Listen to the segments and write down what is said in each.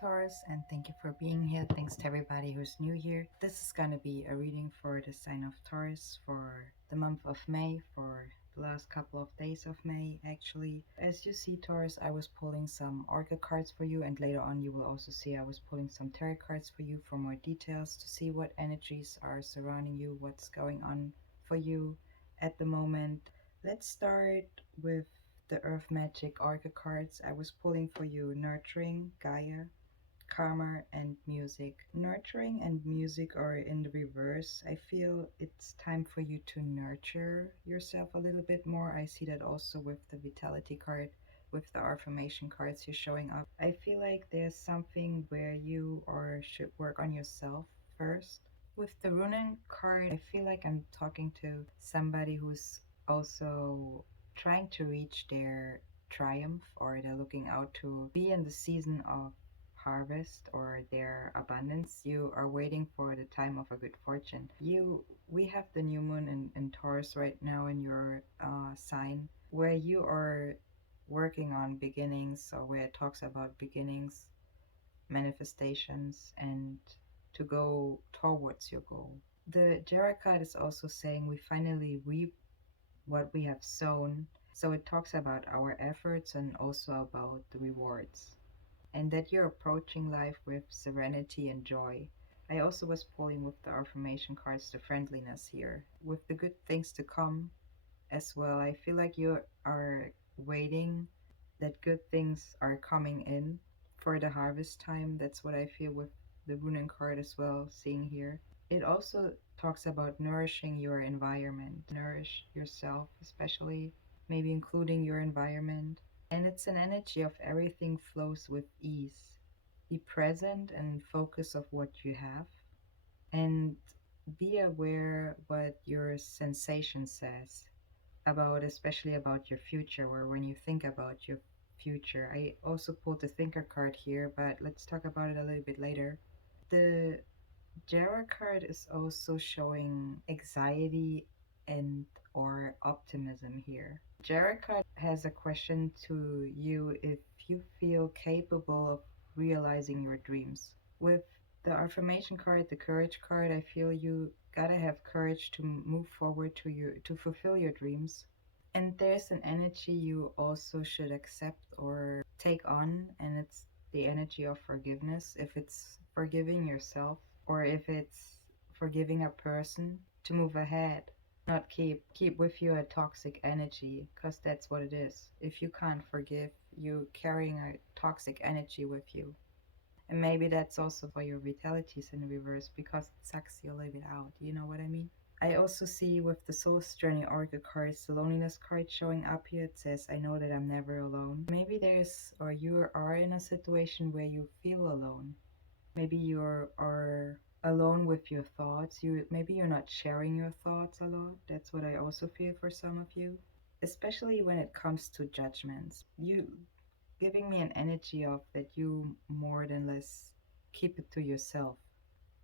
Taurus, and thank you for being here. Thanks to everybody who's new here. This is going to be a reading for the sign of Taurus for the month of May, for the last couple of days of May, actually. As you see, Taurus, I was pulling some Oracle cards for you, and later on, you will also see I was pulling some tarot cards for you for more details to see what energies are surrounding you, what's going on for you at the moment. Let's start with the Earth Magic Oracle cards. I was pulling for you Nurturing, Gaia, Karma, and Music. Nurturing and Music are in the reverse. I feel it's time for you to nurture yourself a little bit more. I see that also with the Vitality card, with the affirmation cards you're showing up. I feel like there's something where you or should work on yourself first. With the Runen card, I feel like I'm talking to somebody who's also trying to reach their triumph, or they're looking out to be in the season of harvest or their abundance. You are waiting for the time of a good fortune. We have the new moon in Taurus right now in your sign, where you are working on beginnings, or where it talks about beginnings, manifestations, and to go towards your goal. The Jera card is also saying we finally reap what we have sown. So it talks about our efforts and also about the rewards, and that you're approaching life with serenity and joy. I also was pulling with the affirmation cards the friendliness here, with the good things to come as well. I feel like you are waiting, that good things are coming in for the harvest time. That's what I feel with the Runen card as well, seeing here. It also talks about nourishing your environment, nourish yourself, especially, maybe including your environment. And it's an energy of everything flows with ease. Be present and focus of what you have, and be aware what your sensation says about, especially about your future, or when you think about your future. I also pulled the thinker card here, but let's talk about it a little bit later. The Jara card is also showing anxiety and or optimism here. Jara card has a question to you: if you feel capable of realizing your dreams. With the affirmation card, the courage card, I feel you gotta have courage to move forward to fulfill your dreams. And there's an energy you also should accept or take on, and it's the energy of forgiveness. If it's forgiving yourself, or if it's forgiving a person to move ahead, not keep with you a toxic energy, because that's what it is. If you can't forgive, you carrying a toxic energy with you. And maybe that's also for your vitalities in reverse, because it sucks you a little bit out. You know what I mean? I also see with the Soul's Journey Oracle cards, the loneliness card showing up here. It says, I know that I'm never alone. Maybe there's, or you are in a situation where you feel alone. Maybe you are alone with your thoughts. Maybe you're not sharing your thoughts a lot. That's what I also feel for some of you. Especially when it comes to judgments. You giving me an energy of that you more than less keep it to yourself.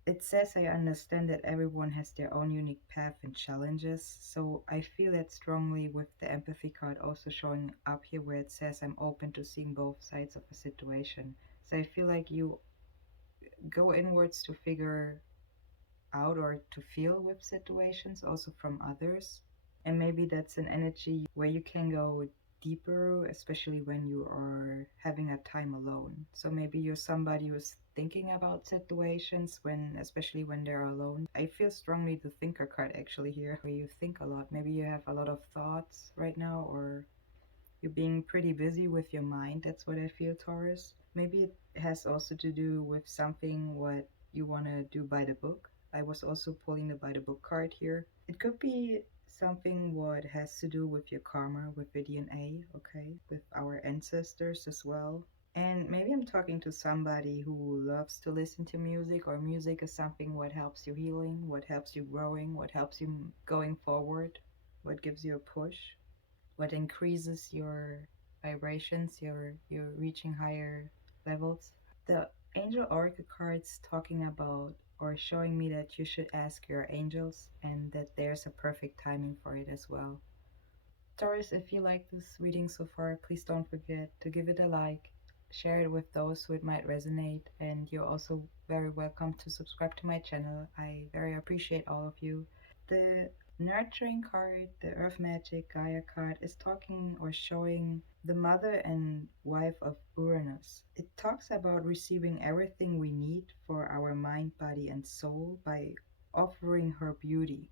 It says, I understand that everyone has their own unique path and challenges, so I feel that strongly with the empathy card also showing up here, where it says I'm open to seeing both sides of a situation. So I feel like you go inwards to figure out or to feel with situations also from others. And maybe that's an energy where you can go deeper, especially when you are having a time alone. So maybe you're somebody who's thinking about situations when, especially when they're alone. I feel strongly the thinker card actually here, where you think a lot. Maybe you have a lot of thoughts right now, or you're being pretty busy with your mind. That's what I feel, Taurus. Maybe it has also to do with something what you want to do by the book. I was also pulling the by the book card here. It could be something what has to do with your karma, with your DNA, okay, with our ancestors as well. And maybe I'm talking to somebody who loves to listen to music, or music is something what helps you healing, what helps you growing, what helps you going forward, what gives you a push, what increases your vibrations, you're reaching higher levels. The angel oracle cards talking about or showing me that you should ask your angels, and that there's a perfect timing for it as well. Taurus, if you like this reading so far, please don't forget to give it a like, share it with those who it might resonate. And you're also very welcome to subscribe to my channel. I very appreciate all of you. The nurturing card, the Earth Magic Gaia card, is talking or showing the mother and wife of Uranus. It talks about receiving everything we need for our mind, body, and soul by offering her beauty,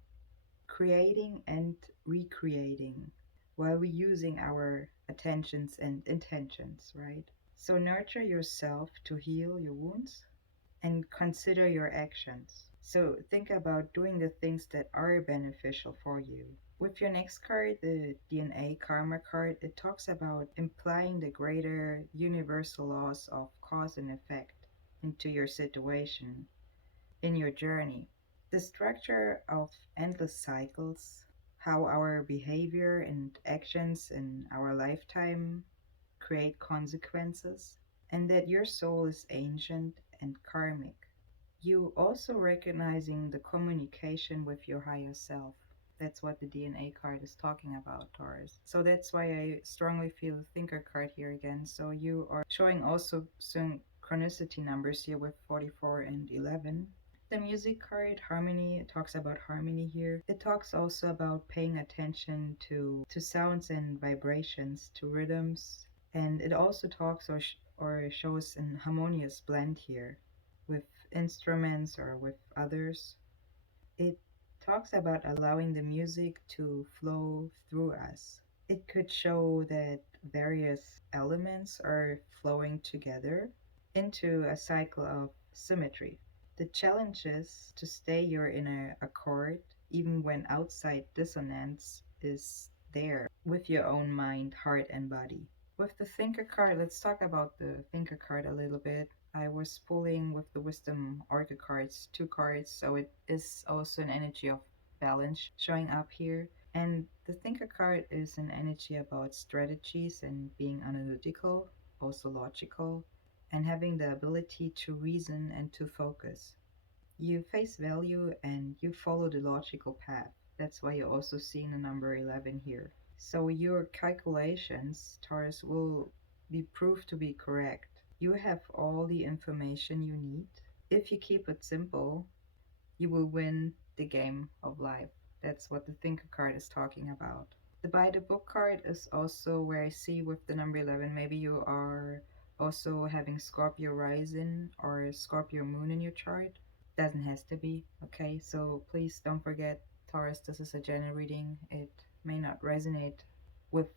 creating and recreating while we're using our attentions and intentions, right? So nurture yourself to heal your wounds and consider your actions. So think about doing the things that are beneficial for you. With your next card, the DNA Karma card, it talks about implying the greater universal laws of cause and effect into your situation, in your journey. The structure of endless cycles, how our behavior and actions in our lifetime create consequences, and that your soul is ancient and karmic. You also recognizing the communication with your higher self. That's what the DNA card is talking about, Taurus. So that's why I strongly feel the thinker card here again. So you are showing also synchronicity numbers here with 44 and 11. The music card, harmony, it talks about harmony here. It talks also about paying attention to sounds and vibrations, to rhythms. And it also talks or shows an harmonious blend here with instruments or with others. It talks about allowing the music to flow through us. It could show that various elements are flowing together into a cycle of symmetry. The challenge is to stay your inner accord even when outside dissonance is there with your own mind, heart, and body. With the Thinker card, let's talk about the Thinker card a little bit. I was pulling with the Wisdom Oracle cards, two cards, so it is also an energy of balance showing up here. And the Thinker card is an energy about strategies and being analytical, also logical, and having the ability to reason and to focus. You face value and you follow the logical path. That's why you're also seeing the number 11 here. So your calculations, Taurus, will be proved to be correct. You have all the information you need. If you keep it simple, you will win the game of life. That's what the Thinker card is talking about. The By the Book card is also where I see with the number 11, maybe you are also having Scorpio rising or Scorpio moon in your chart. Doesn't has to be, okay? So please don't forget, Taurus, this is a general reading. It may not resonate with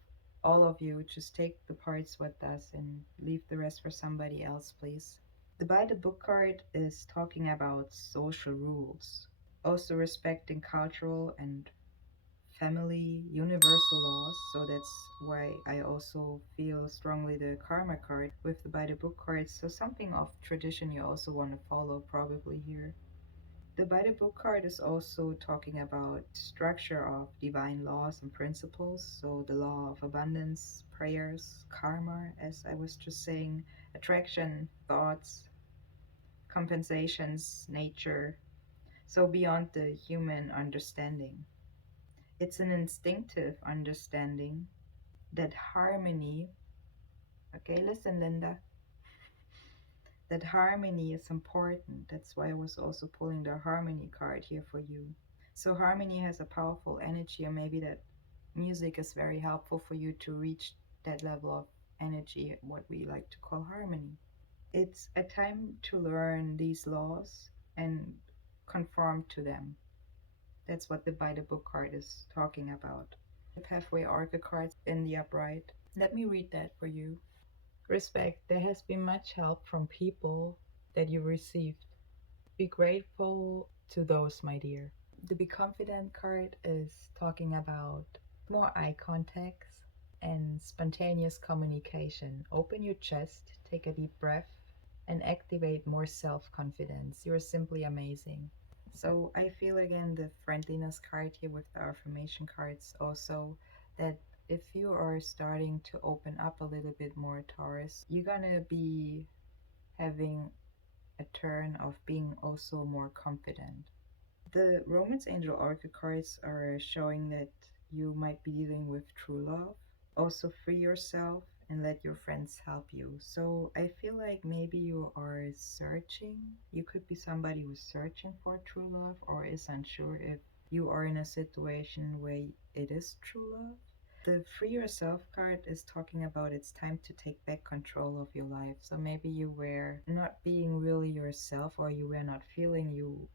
all of you. Just take the parts what does and leave the rest for somebody else, please. The By the Book card is talking about social rules, also respecting cultural and family universal laws. So that's why I also feel strongly the Karma card with the By the Book cards. So something of tradition you also want to follow probably here. The By the Book card is also talking about structure of divine laws and principles. So the law of abundance, prayers, karma, as I was just saying, attraction, thoughts, compensations, nature. So beyond the human understanding. It's an instinctive understanding that harmony, okay, listen, Linda, that harmony is important. That's why I was also pulling the harmony card here for you. So harmony has a powerful energy, and maybe that music is very helpful for you to reach that level of energy, what we like to call harmony. It's a time to learn these laws and conform to them. That's what the By the Book card is talking about. The Pathway Oracle cards in the upright. Let me read that for you. Respect. There has been much help from people that you received. Be grateful to those, my dear. The Be Confident card is talking about more eye contacts and spontaneous communication. Open your chest, take a deep breath, and activate more self-confidence. You're simply amazing. So I feel again the friendliness card here with the affirmation cards also, that if you are starting to open up a little bit more, Taurus, you're gonna be having a turn of being also more confident. The Romance Angel Oracle cards are showing that you might be dealing with true love. Also free yourself and let your friends help you. So I feel like maybe you are searching. You could be somebody who's searching for true love or is unsure if you are in a situation where it is true love. The Free Yourself card is talking about it's time to take back control of your life. So maybe you were not being really yourself, or you were not feeling you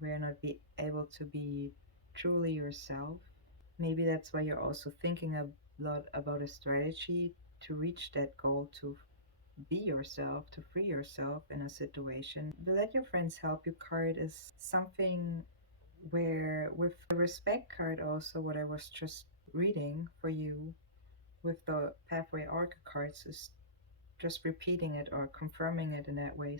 were not be able to be truly yourself. Maybe that's why you're also thinking a lot about a strategy to reach that goal, to be yourself, to free yourself in a situation. The Let Your Friends Help You card is something where, with the Respect card, also what I was just reading for you with the Pathway Arc cards, is just repeating it or confirming it in that way.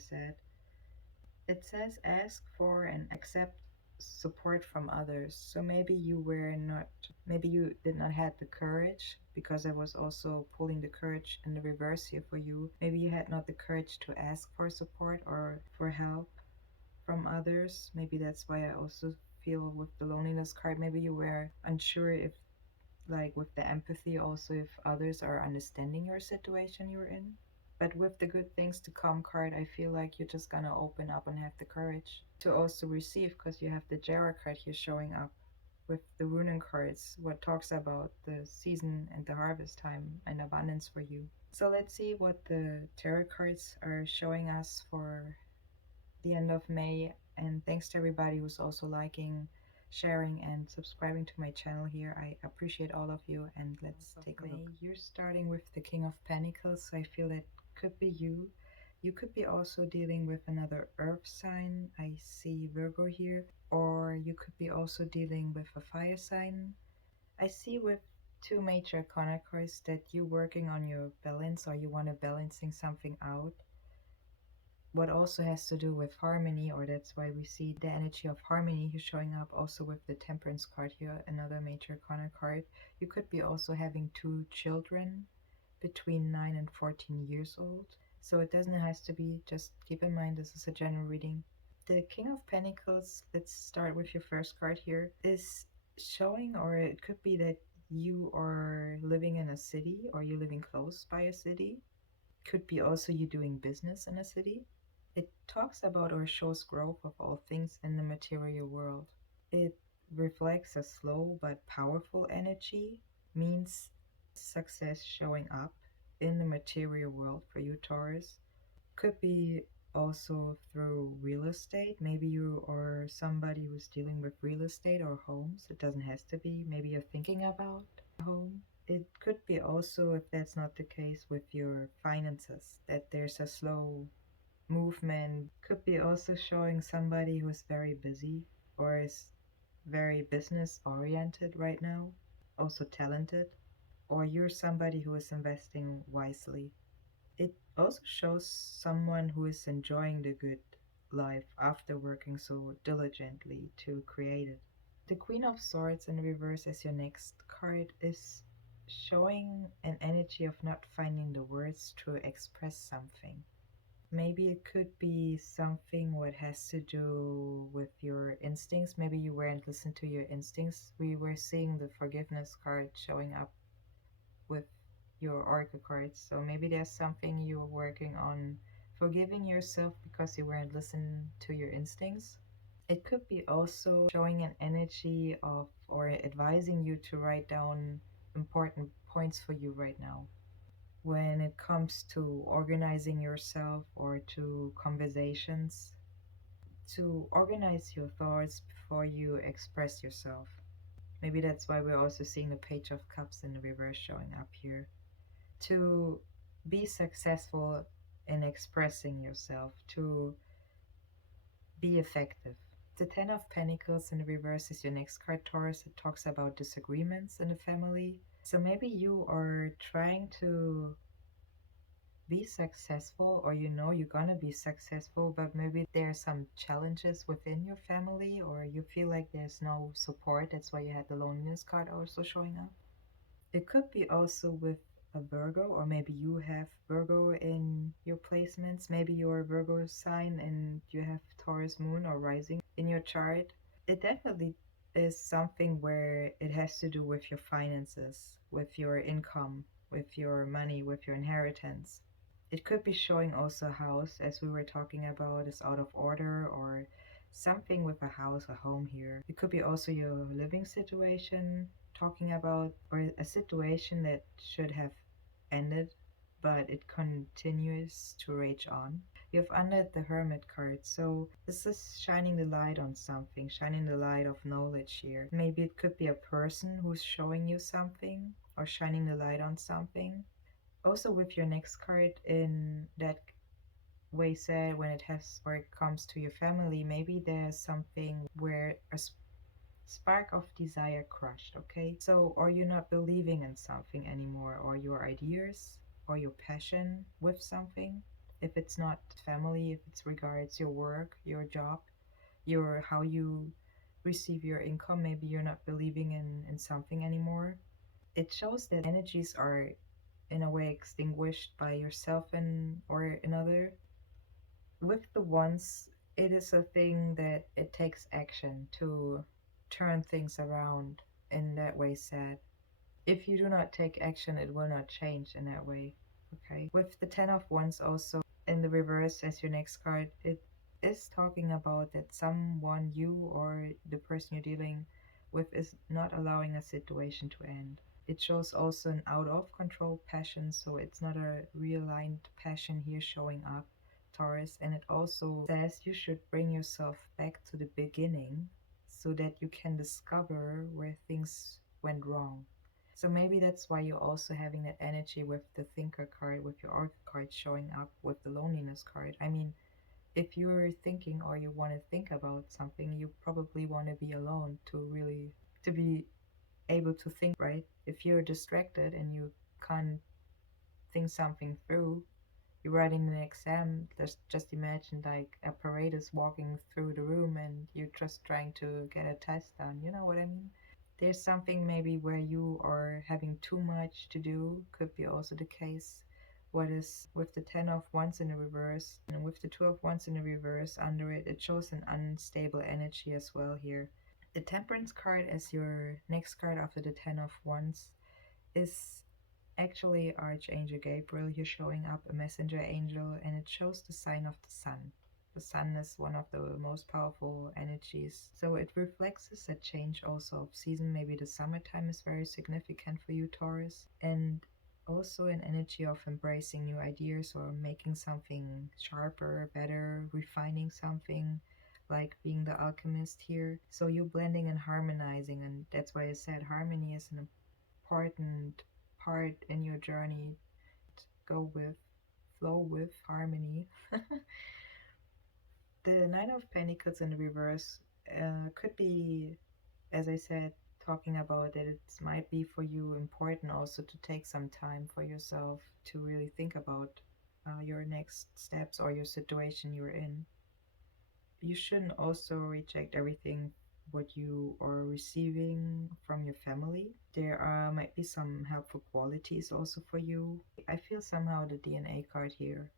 It says ask for and accept support from others. So maybe you were not, maybe you did not have the courage, because I was also pulling the courage in the reverse here for you. Maybe you had not the courage to ask for support or for help from others. Maybe that's why I also feel with the loneliness card, maybe you were unsure if, like with the empathy, also if others are understanding your situation you're in. But with the good things to come card, I feel like you're just gonna open up and have the courage to also receive, because you have the Jera card here showing up with the Runen cards, what talks about the season and the harvest time and abundance for you. So let's see what the tarot cards are showing us for the end of May. And thanks to everybody who's also liking, sharing, and subscribing to my channel here. I appreciate all of you. And let's take a look. You're starting with the King of Pentacles, so I feel that could be you. You could be also dealing with another earth sign. I see Virgo here. Or you could be also dealing with a fire sign. I see with two major arcana cards that you're working on your balance, or you want to balancing something out, what also has to do with harmony, or that's why we see the energy of harmony here showing up also with the Temperance card here, another major arcana card. You could be also having two children between 9 and 14 years old. So it doesn't have to be, just keep in mind this is a general reading. The King of Pentacles, let's start with your first card here, is showing, or it could be that you are living in a city, or you're living close by a city. Could be also you doing business in a city. It talks about or shows growth of all things in the material world. It reflects a slow but powerful energy, means success showing up in the material world for you, Taurus. Could be also through real estate. Maybe you are somebody who's dealing with real estate or homes. It doesn't have to be. Maybe you're thinking about a home. It could be also, if that's not the case, with your finances, that there's a slow movement. Could be also showing somebody who's very busy or is very business oriented right now, also talented, or you're somebody who is investing wisely. It also shows someone who is enjoying the good life after working so diligently to create it. The Queen of Swords in reverse as your next card is showing an energy of not finding the words to express something. Maybe it could be something what has to do with your instincts. Maybe you weren't listening to your instincts. We were seeing the forgiveness card showing up with your oracle cards. So maybe there's something you're working on forgiving yourself because you weren't listening to your instincts. It could be also showing an energy of, or advising you to write down important points for you right now when it comes to organizing yourself or to conversations, to organize your thoughts before you express yourself. Maybe that's why we're also seeing the Page of Cups in the reverse showing up here. To be successful in expressing yourself, to be effective. The Ten of Pentacles in the reverse is your next card, Taurus. It talks about disagreements in the family. So maybe you are trying to be successful, or you know you're gonna be successful, but maybe there are some challenges within your family, or you feel like there's no support. That's why you had the loneliness card also showing up. It could be also with a Virgo, or maybe you have Virgo in your placements. Maybe you're a Virgo sign and you have Taurus moon or rising in your chart. It definitely is something where it has to do with your finances, with your income. with your money, with your inheritance. It could be showing also a house, as we were talking about, is out of order, or something with a house, a home here. It could be also your living situation, talking about, or a situation that should have ended, but it continues to rage on. You've unlocked the Hermit card, so this is shining the light on something, shining the light of knowledge here. Maybe it could be a person who's showing you something or shining the light on something. Also, with your next card in that way said, when it has or it comes to your family, maybe there's something where a spark of desire crushed, okay? So, or you're not believing in something anymore, or your ideas, or your passion with something. If it's not family, if it's regards your work, your job, your how you receive your income, maybe you're not believing in something anymore. It shows that energies are in a way extinguished by yourself and or another. With the ones, it is a thing that it takes action to turn things around in that way said. If you do not take action, it will not change in that way. Okay. With the Ten of Wands also in the reverse as your next card, it is talking about that someone, you or the person you're dealing with, is not allowing a situation to end. It shows also an out of control passion, so it's not a realigned passion here showing up, Taurus. And it also says you should bring yourself back to the beginning so that you can discover where things went wrong. So maybe that's why you're also having that energy with the thinker card, with your oracle card showing up with the loneliness card. I mean, if you're thinking or you want to think about something, you probably want to be alone to really to be able to think, right? If you're distracted and you can't think something through, you're writing an exam, just imagine like a parade is walking through the room and you're just trying to get a test done. You know what I mean? There's something maybe where you are having too much to do, could be also the case. What is with the Ten of Wands in the reverse and with the Two of Wands in the reverse under it, it shows an unstable energy as well here. The Temperance card as your next card after the Ten of Wands is actually Archangel Gabriel here showing up, a messenger angel, and it shows the sign of the sun. The sun is one of the most powerful energies, so it reflects a change also of season. Maybe the summertime is very significant for you, Taurus, and also an energy of embracing new ideas or making something sharper, better, refining something, like being the alchemist here. So you're blending and harmonizing, and that's why I said harmony is an important part in your journey. Go with, flow with harmony. The Nine of Pentacles in reverse could be, as I said, talking about that it might be for you important also to take some time for yourself to really think about your next steps or your situation you're in. You shouldn't also reject everything what you are receiving from your family. There might be some helpful qualities also for you. I feel somehow the DNA card here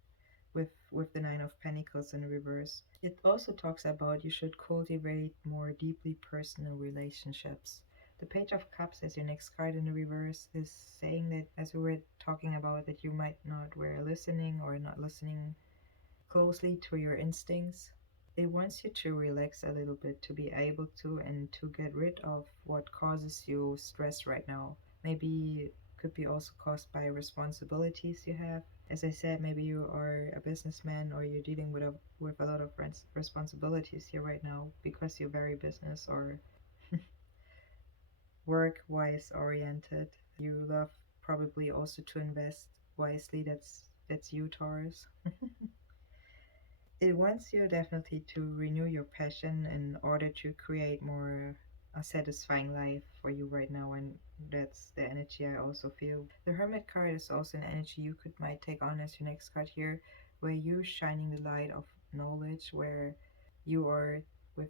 with the Nine of Pentacles in reverse. It also talks about you should cultivate more deeply personal relationships. The Page of Cups as your next card in the reverse is saying that, as we were talking about, that you might not were listening or not listening closely to your instincts. It wants you to relax a little bit, to be able to and to get rid of what causes you stress right now. Maybe could be also caused by responsibilities you have. As I said, maybe you are a businessman or you're dealing with a lot of responsibilities here right now because you're very business or work wise oriented. You love probably also to invest wisely. That's you, Taurus. It wants you definitely to renew your passion in order to create more a satisfying life for you right now, and that's the energy I also feel. The Hermit card is also an energy you could might take on as your next card here, where you're shining the light of knowledge, where you are with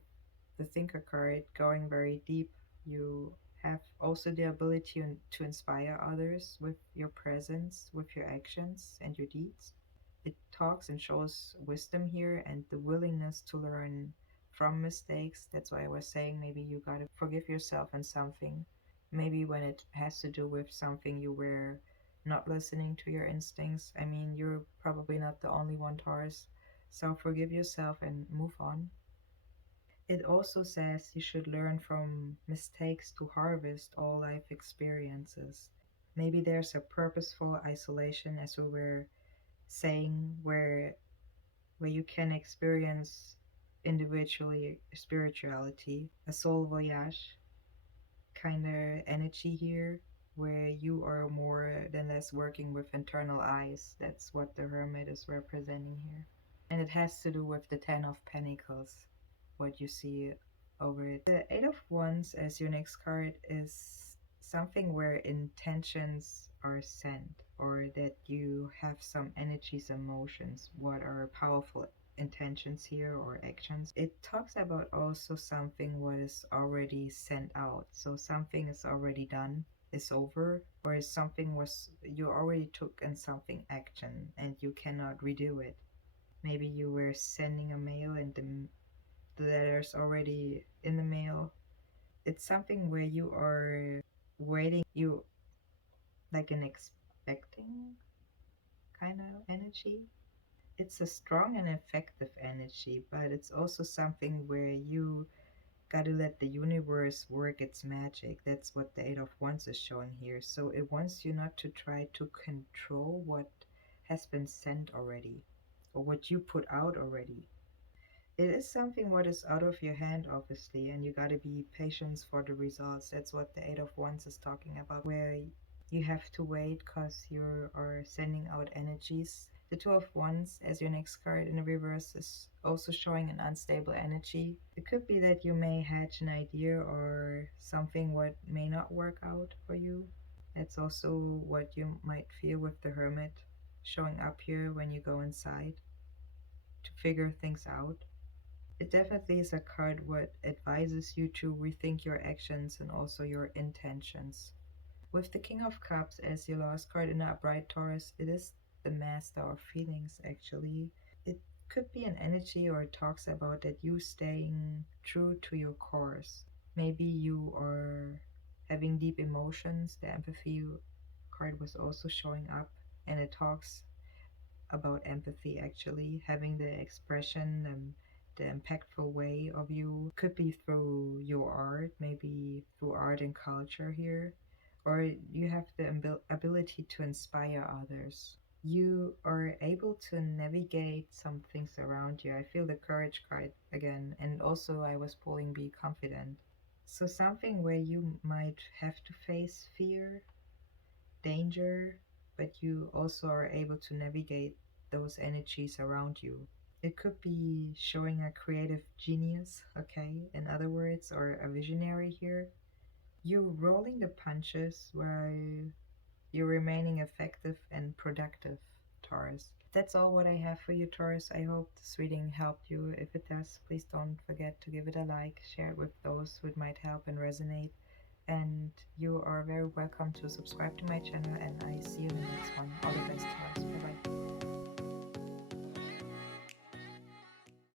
the Thinker card going very deep. You have also the ability to inspire others with your presence, with your actions and your deeds. It talks and shows wisdom here and the willingness to learn from mistakes. That's why I was saying maybe you gotta forgive yourself in something. Maybe when it has to do with something you were not listening to your instincts. I mean, you're probably not the only one, Taurus. So forgive yourself and move on. It also says you should learn from mistakes to harvest all life experiences. Maybe there's a purposeful isolation, as we were saying, where you can experience individually spirituality, a soul voyage kind of energy here, where you are more than less working with internal eyes. That's what the hermit is representing here. And it has to do with the Ten of Pentacles, what you see over it. The Eight of Wands as your next card is something where intentions are sent, or that you have some energies, emotions, what are powerful intentions here or actions. It talks about also something what is already sent out. So something is already done, is over, or something was you already took in something action and you cannot redo it. Maybe you were sending a mail and the letter's already in the mail. It's something where you are waiting, you like an expecting kind of energy. It's a strong and effective energy, but it's also something where you gotta let the universe work its magic. That's what the Eight of Wands is showing here. So it wants you not to try to control what has been sent already or what you put out already. It is something what is out of your hand, obviously, and you gotta be patient for the results. That's what the Eight of Wands is talking about, where you have to wait because you are sending out energies. The Two of Wands as your next card in the reverse is also showing an unstable energy. It could be that you may hatch an idea or something what may not work out for you. That's also what you might feel with the Hermit showing up here when you go inside to figure things out. It definitely is a card what advises you to rethink your actions and also your intentions. With the King of Cups as your last card in the upright Taurus, it is the master of feelings actually. It could be an energy or it talks about that you staying true to your course. Maybe you are having deep emotions. The empathy card was also showing up and it talks about empathy actually, having the expression and the impactful way of you could be through your art, maybe through art and culture here, or you have the ability to inspire others. You are able to navigate some things around you. I feel the courage card again, and also I was pulling be confident. So something where you might have to face fear, danger, but you also are able to navigate those energies around you. It could be showing a creative genius, okay, in other words, or a visionary here. You rolling the punches while you're remaining effective and productive, Taurus. That's all what I have for you, Taurus. I hope this reading helped you. If it does, please don't forget to give it a like, share it with those who it might help and resonate. And you are very welcome to subscribe to my channel, and I see you in the next one. All the best, Taurus. Bye bye.